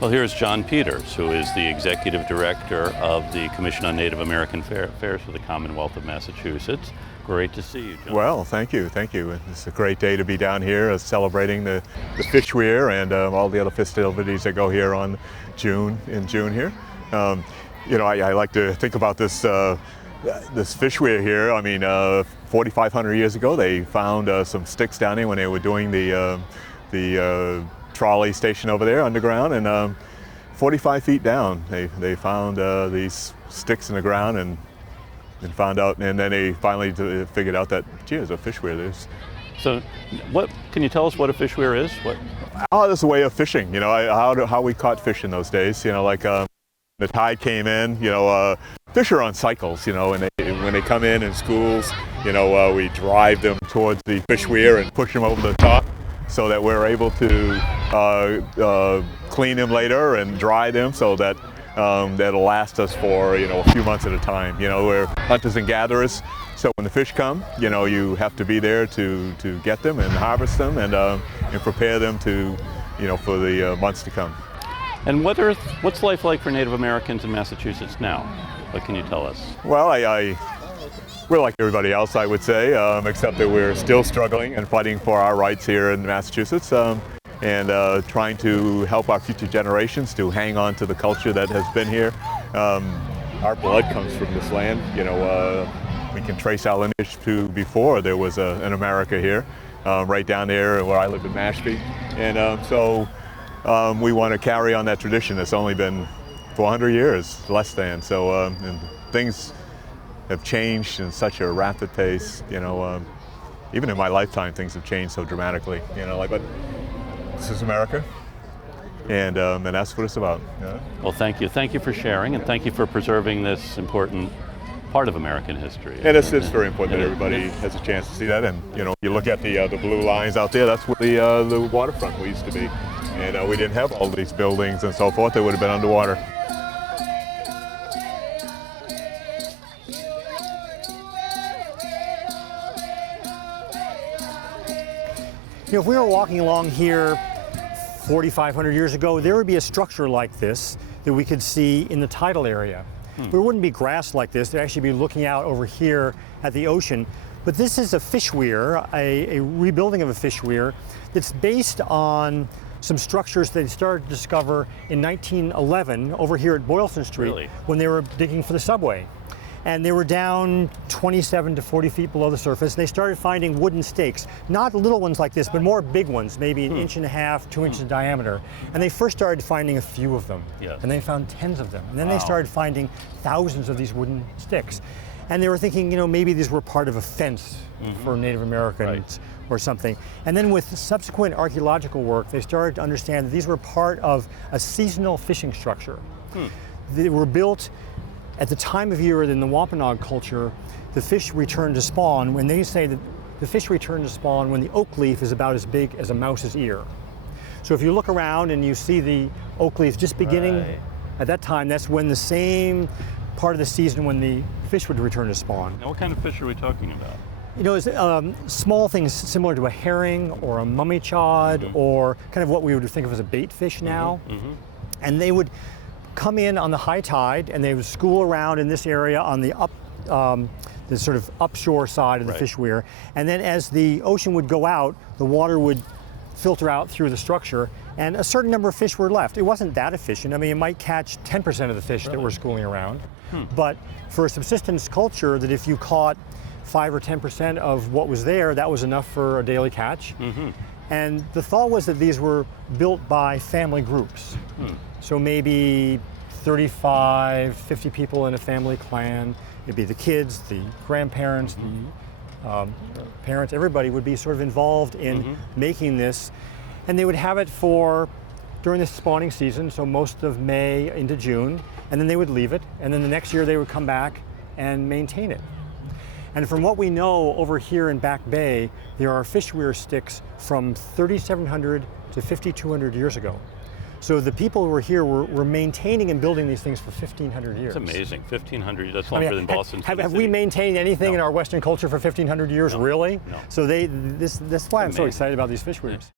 Well, here's John Peters, who is the Executive Director of the Commission on Native American Affairs for the Commonwealth of Massachusetts. Great to see you, John. Well, thank you. It's a great day to be down here celebrating the Fishweir and all the other festivities that go here in June here. I like to think about this Fishweir here. I mean, 4,500 years ago, they found some sticks down here when they were doing the trolley station over there underground, and 45 feet down they found these sticks in the ground and found out, and then they finally figured out that, gee, there's a Fishweir. So what can you tell us what a Fishweir is? There's a way of fishing, how we caught fish in those days, like the tide came in, fish are on cycles, and when they come in schools, we drive them towards the Fishweir and push them over the top, so that we're able to clean them later and dry them so that that'll last us for a few months at a time. We're hunters and gatherers, so when the fish come, you have to be there to get them and harvest them and prepare them to for the months to come. And what's life like for Native Americans in Massachusetts now? What can you tell us? Well, we're like everybody else, I would say, except that we're still struggling and fighting for our rights here in Massachusetts, and trying to help our future generations to hang on to the culture that has been here. Our blood comes from this land. We can trace our lineage to before there was an America here, right down there where I live in Mashpee, and so we want to carry on that tradition. It's only been 400 years, less than. So and things have changed in such a rapid pace, even in my lifetime things have changed so dramatically, but this is America, and that's what it's about. Well, thank you for sharing, and thank you for preserving this important part of American history. And it's very important that everybody has a chance to see that, and you look at the blue lines out there, that's where the waterfront used to be, and we didn't have all these buildings and so forth, they would have been underwater. If we were walking along here 4,500 years ago, there would be a structure like this that we could see in the tidal area. There wouldn't be grass like this. They'd actually be looking out over here at the ocean. But this is a Fishweir, a rebuilding of a Fishweir that's based on some structures they started to discover in 1911 over here at Boylston Street, when they were digging for the subway. And they were down 27 to 40 feet below the surface. They started finding wooden stakes, not little ones like this, but more big ones, maybe an inch and a half, 2 inches in diameter. And they first started finding a few of them, and they found tens of them. And then they started finding thousands of these wooden sticks. And they were thinking, maybe these were part of a fence for Native Americans or something. And then with subsequent archaeological work, they started to understand that these were part of a seasonal fishing structure. They were built at the time of year in the Wampanoag culture. The fish return to spawn. When they say that the fish return to spawn when the oak leaf is about as big as a mouse's ear. So if you look around and you see the oak leaf just beginning at that time, that's when the same part of the season when the fish would return to spawn. Now, what kind of fish are we talking about? It's small things similar to a herring or a mummy chod, or kind of what we would think of as a bait fish now. And they would come in on the high tide, and they would school around in this area on the the sort of upshore side of the Fishweir. And then as the ocean would go out, the water would filter out through the structure, and a certain number of fish were left. It wasn't that efficient. I mean, it might catch 10% of the fish that were schooling around. But for a subsistence culture, that if you caught 5 or 10% of what was there, that was enough for a daily catch. And the thought was that these were built by family groups. So maybe 35, 50 people in a family clan. It'd be the kids, the grandparents, the parents, everybody would be sort of involved in making this. And they would have it for during the spawning season, so most of May into June, and then they would leave it, and then the next year they would come back and maintain it. And from what we know over here in Back Bay, there are Fishweir sticks from 3,700 to 5,200 years ago. So the people who were here were maintaining and building these things for 1,500 years. It's amazing. 1,500, that's longer than Boston. Have we maintained anything in our Western culture for 1,500 years, really? No. So that's why I'm so excited about these fishweirs.